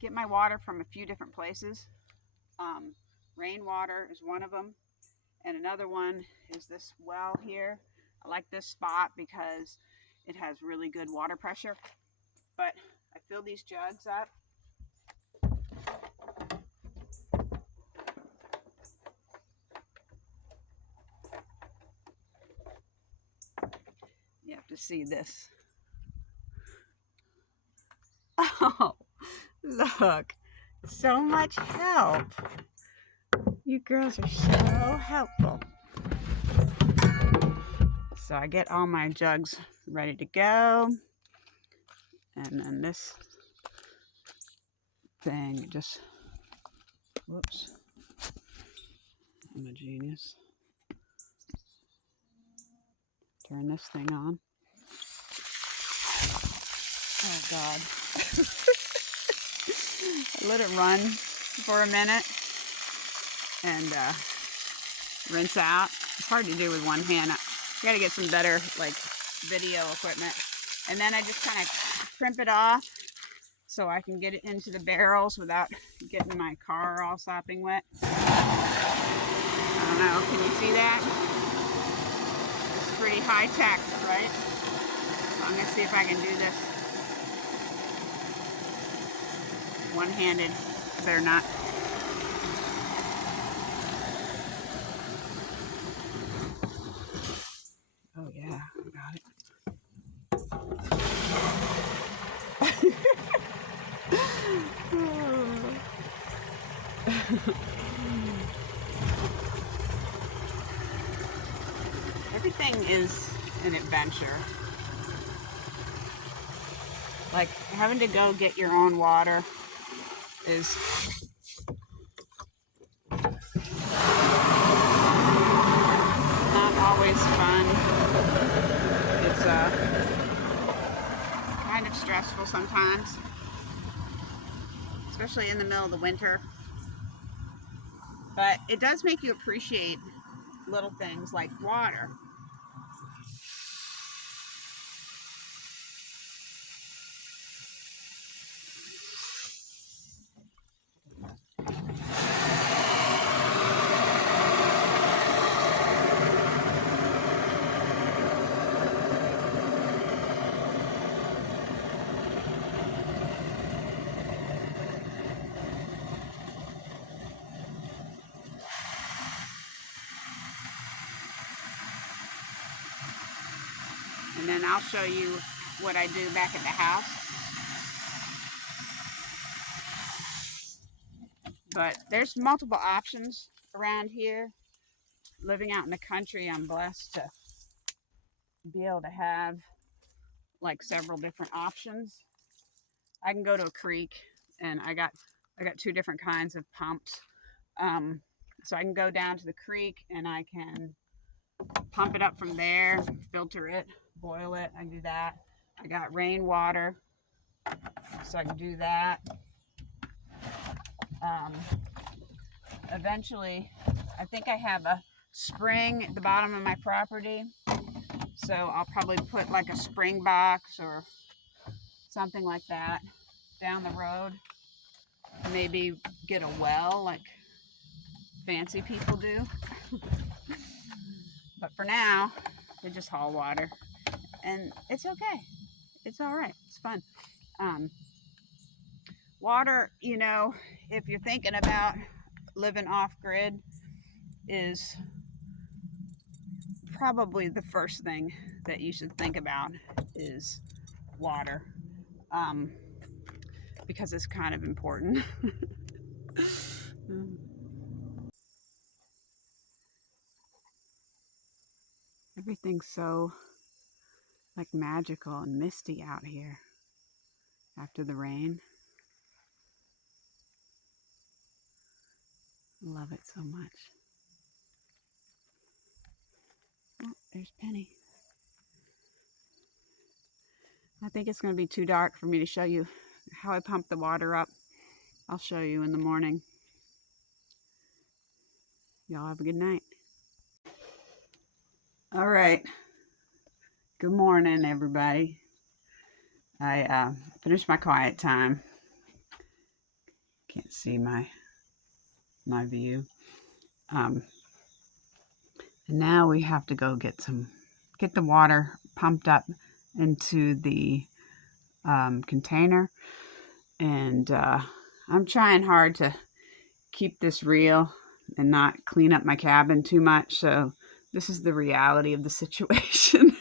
get my water from a few different places. Rainwater is one of them, and another one is this well here. I like this spot because it has really good water pressure. But I fill these jugs up. You have to see this. Oh, look, so much help. You girls are so helpful. So I get all my jugs ready to go. And then this thing just, whoops, I'm a genius. Turn this thing on. Oh God. I let it run for a minute and rinse out. It's hard to do with one hand. I gotta get some better like video equipment. And then I just kind of crimp it off so I can get it into the barrels without getting my car all sopping wet. I don't know, can you see that? It's pretty high tech, right? So I'm gonna see if I can do this one-handed. Better not. Oh yeah, I got it. Everything is an adventure. Like having to go get your own water is not always fun. It's kind of stressful sometimes, especially in the middle of the winter. But it does make you appreciate little things like water. And then I'll show you what I do back at the house. But there's multiple options around here. Living out in the country, I'm blessed to be able to have like several different options. I can go to a creek, and I got two different kinds of pumps. So I can go down to the creek and I can pump it up from there, filter it, boil it. I can do that. I got rainwater, so I can do that. Eventually, I think I have a spring at the bottom of my property, so I'll probably put like a spring box or something like that down the road. Maybe get a well like fancy people do. But for now, they just haul water, and it's okay. It's all right. It's fun. Water, you know, if you're thinking about living off grid, is probably the first thing that you should think about is water, because it's kind of important. Everything's so like magical and misty out here after the rain. I love it so much. Oh, there's Penny. I think it's going to be too dark for me to show you how I pump the water up. I'll show you in the morning. Y'all have a good night. All right. Good morning, everybody. I finished my quiet time. Can't see my view. And now we have to go get the water pumped up into the container. And I'm trying hard to keep this real and not clean up my cabin too much. So this is the reality of the situation.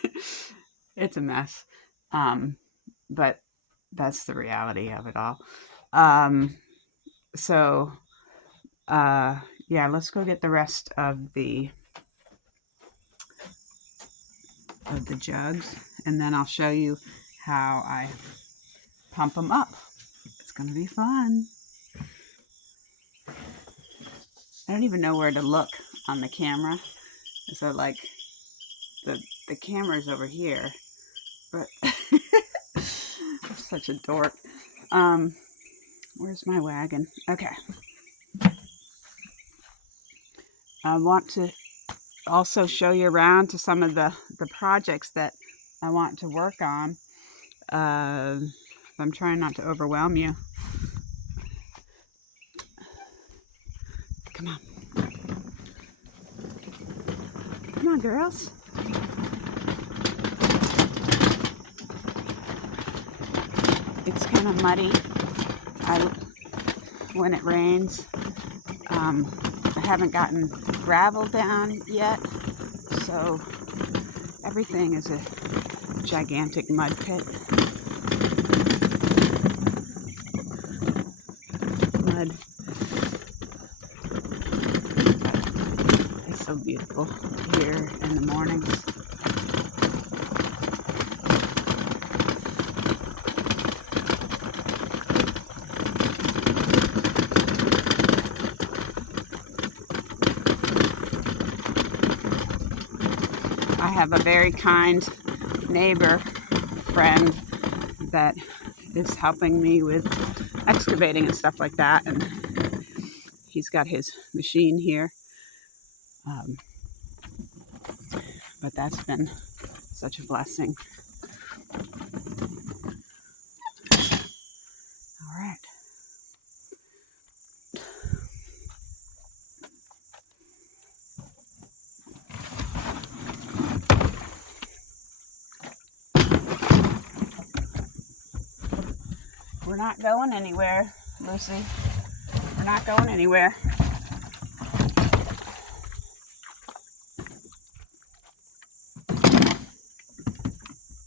It's a mess. But that's the reality of it all. So yeah, let's go get the rest of the jugs, and then I'll show you how I pump them up. It's gonna be fun. I don't even know where to look on the camera. So like the camera's over here, but I'm such a dork. Where's my wagon? Okay. I want to also show you around to some of the projects that I want to work on. I'm trying not to overwhelm you. Come on. Come on, girls. It's kind of muddy when it rains. I haven't gotten gravel down yet, so everything is a gigantic mud pit. Mud. It's so beautiful here in the mornings. I have a very kind neighbor friend that is helping me with excavating and stuff like that, and he's got his machine here. But that's been such a blessing. All right. We're not going anywhere, Lucy. We're not going anywhere.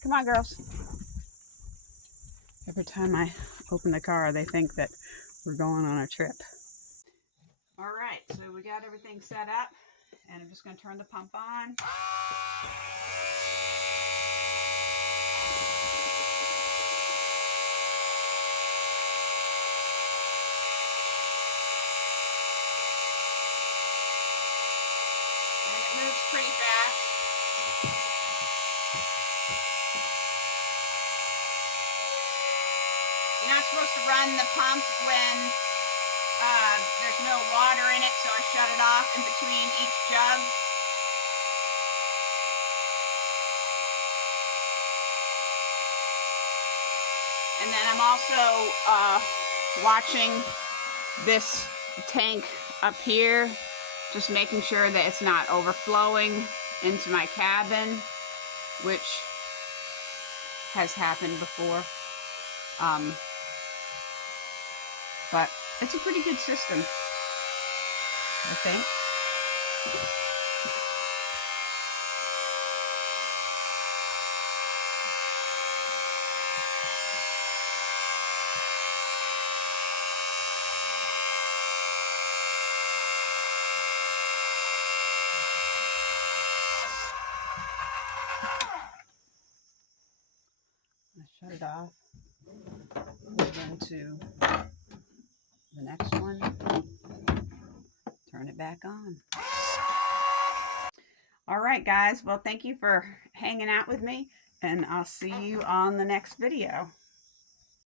Come on, girls. Every time I open the car, they think that we're going on a trip. All right, so we got everything set up, and I'm just going to turn the pump on. And it moves pretty fast. You're not supposed to run the pump when there's no water in it, so I shut it off in between each jug. And then I'm also watching this tank up here, just making sure that it's not overflowing into my cabin, which has happened before. But it's a pretty good system, I think. I shut it off. Move into the next one. Turn it back on. All right, guys. Well, thank you for hanging out with me, and I'll see you on the next video.